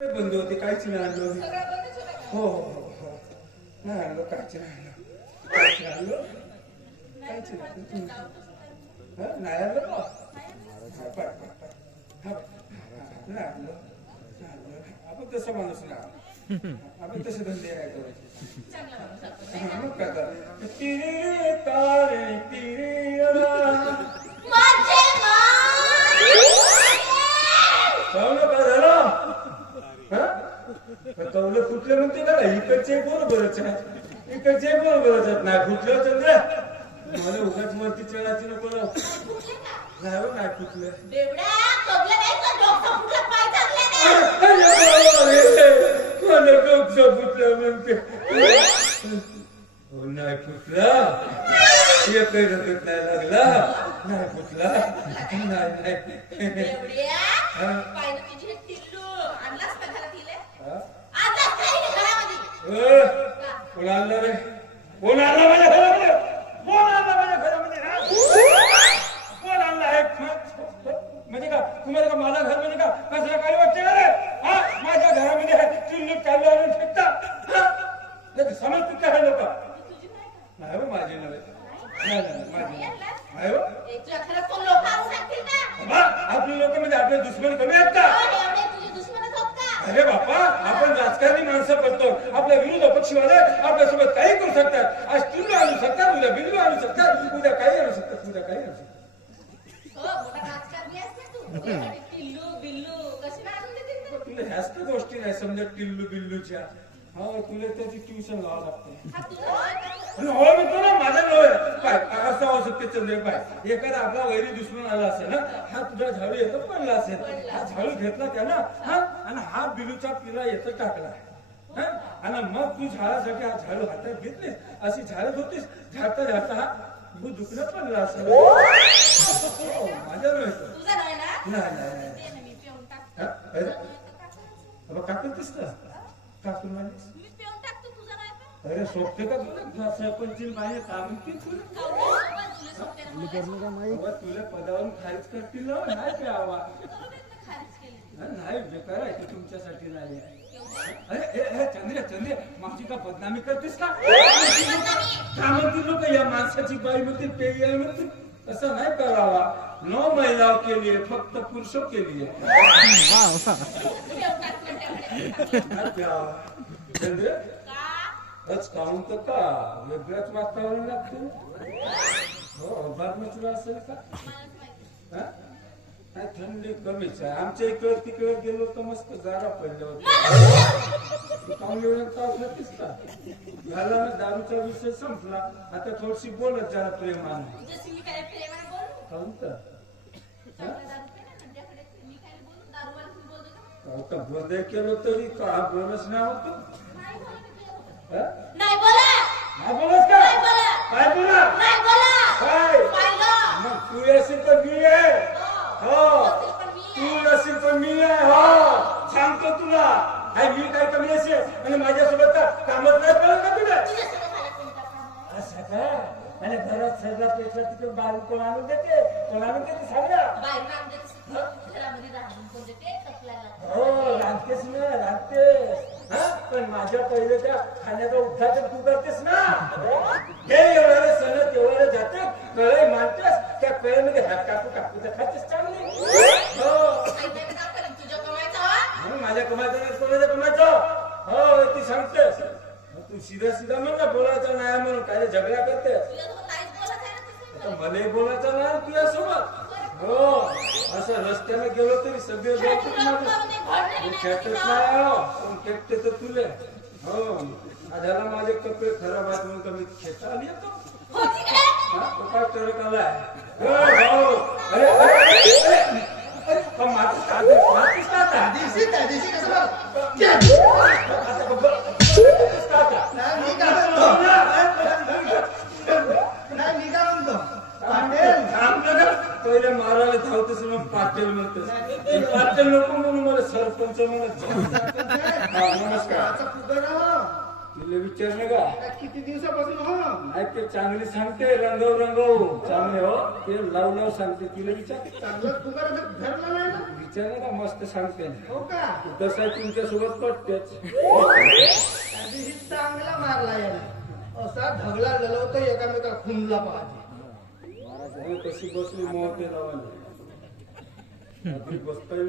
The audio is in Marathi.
बंद होते, काहीच नाही आणलं. हो हो हो हो नाही आणलं, काहीच नाही आणलं, काहीच नाही आणलं, काहीच नाही. नाही आणलं का? नाही आणलं. आपण तसं माणूस नाही, आपण तसे धंदे नाही करायचे. मग काय करा तिरे तारे तिरे काय झालं. कवलं फुटलं म्हणते का? इकडचे बरोबरच आहे, इकडचे बरोबरच आहेत. नाही फुटलं चंद्र, मला उगाच वरती चढायची नको. नाही हो, नाही फुटलं. मला डोकं फुटलं म्हणते. हो नाही फुटलं, एकही रकत नाही लागला. नाही फुटला, नाही कोण आणलं रे? कोण आणला माझ्या घरामध्ये? कोण आणला माझ्या घरामध्ये? कोण आणला आहे म्हणजे का? तुम्हाला का माझा घर म्हणजे का कसं काय वाटते का रे? हा माझ्या घरामध्ये चुल्लूट चालू आणून फेकता समजते का हे लोक? नाही हो माझी नव्हे, माझी आहे हो. आपले लोक म्हणजे आपले दुश्मन कमी आहेत का? अरे बापा, आपण राजकारणी माणसं करतो, आपल्या विरोध पक्षीवाले आपल्यासोबत काही करू शकतात. आज टिल्लू आणू शकतात, उद्या बिल्लू आणू शकतात, उद्या काही आणू शकतात, उद्या काही आणू शकतात. तुला ह्याच तर गोष्टी नाही समजत टिल्लू बिल्लूच्या. हो तुला त्याची ट्युशन लावा लागते. हो म्हणतो ना माझा नवय पाय असं आवश्यकते चंद्र पाय. एखादा आपला वैरी दुश्मन आला असेल ना, हा तुझा झाडू येतं पडला असेल, हा झाडू घेतला त्यानं हा आणि हा बिलूचा पिला येतं टाकला आणि मग तू झाडासाठी हा झाडू हातात घेतलीस, अशी झाडत होतीस. झाडता झाडता हा दुखणं पडला असेल. माझ्या नाही काकतीस का काकून माणूस. अरे सोपते का तुला सरपंच बाहेर काम तुला पदावरून खारीज करतील नाही प्यावा. नाही बेकार आहे ते तुमच्यासाठी नाही. अरे चंद्र चंद्र माझी का बदनामी करतेस का? का म्हणतील लोक या माणसाची बाई म्हणतील पेय म्हणतील. असं नाही करावा. 9 महिलाओं के लिए, फक्त पुरुषों के लिए. चंद्र आज काम तर का वेगळंच वातावरण लागतं. हो बातमी तुला असेल का? थंडी कमीच आहे. आमच्या इकडे तिकडे गेलो तर मस्त जागा पडल्या होत्या. चांगलीस का झाला ना, दारूचा विषय संपला. आता थोडीशी बोलत जरा प्रेमाने. बंद केलं तरी का बोलच नाही होत. नाही बोला, नाही बोलत का? काय बोला नाही बोला, काय मग तू असेल तर मी आहे. हो तू असेल तर मी आहे. हो सांगतो तुला. मी काय कमी असेल आणि माझ्यासोबत कामच नाही कळत का तुला? असं काय? आणि घरात सगळा पेटला तिकडे बाहेर कोण आणून देते, कोण आणून देते सांगा. हो राहतेस ना, राहतेस. पण माझ्या पहिले त्या खाण्याचं उद्घाटन तू करतेस ना. हे एवढ्याला सण तेवढ्याला जाते, कळई मानतेस. त्या कळईमध्ये हात कापू कापू तर खातेस चांगली. म्हणून माझ्या कमायचं कोणाच्या कमायचं. हो ती सांगतेस. तू सीधा सीधा म्हण ना बोलायचं नाही म्हणून काय झगडा करतेस. मलाही बोलायचं नाही तुझ्यासोबत. हो असं रस्त्याला गेलो तरी सगळे खेळतच नाही. पण खेळते तर तुले. हो आधाला माझे कपडे खराब आहेत म्हणून कमी खेळता आली येतो. काय टरक आलाय. पहिले मारायला धावतेस मग पाटील म्हणतेस. पाटील नको म्हणून मला सरपंच म्हणत. नमस्कार. तिला विचारलं का किती दिवसापासून हो नाही ते चांगली सांगते रंगव चांगले हो ते लाव सांगते तिला विचार चांगलं तुम्हाला धरलं नाही ना विचारलं का मस्त सांगते हो का तसा तुमच्या सोबत पटतेच त्या दिवशी चांगला मारला याने असा ढगला ललवतो एकामेका खुनला पाहिजे कशी बसली मोहते लावायला बसता